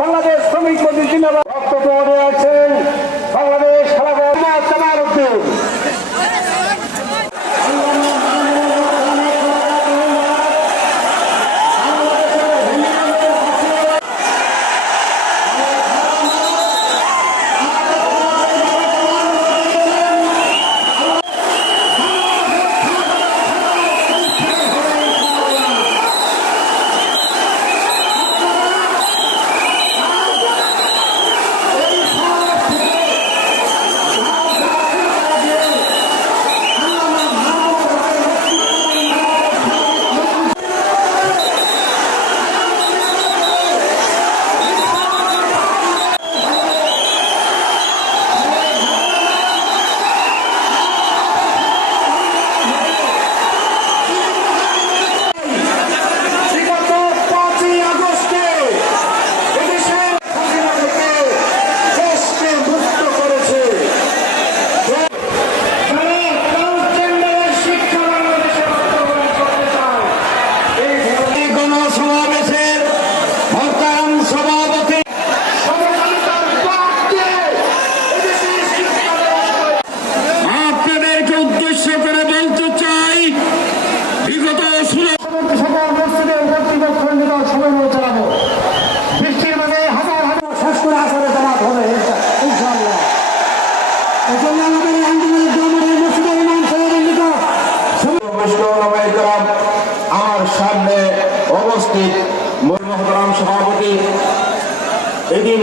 বাংলাদেশ শ্রমিক প্রতিষ্ঠিত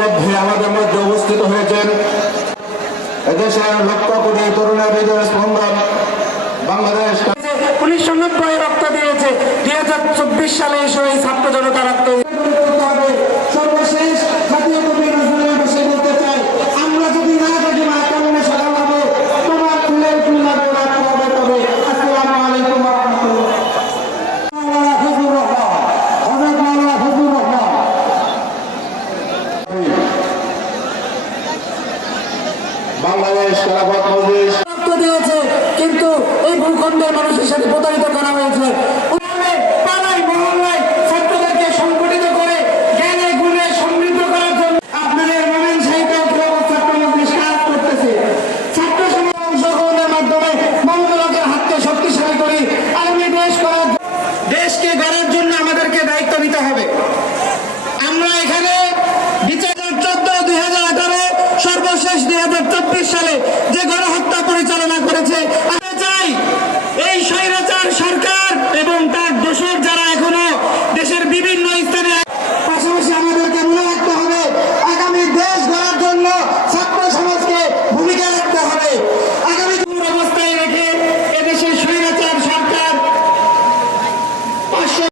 মধ্যে আমাদের মধ্যে উপস্থিত হয়েছেন এদেশের লক্ষ কোটি তরুণের হৃদয় স্পন্দন বাংলাদেশ। উনিশশো নব্বই রক্ত দিয়েছে। দুই হাজার চব্বিশ সালে এসে ছাত্র জনতা রক্ত বাংলাদেশ খেলাফত বাংলাদেশ দুই হাজার চব্বিশ সালে যে গণহত্যা পরিচালনা করেছে, আমরা চাই এই স্বৈরাচার সরকার এবং তার দোষর যারা এখনও দেশের বিভিন্ন স্থানে পাশাপাশি আমাদেরকে মনে রাখতে হবে, আগামী দেশ গড়ার জন্য ছাত্র সমাজকে ভূমিকা রাখতে হবে।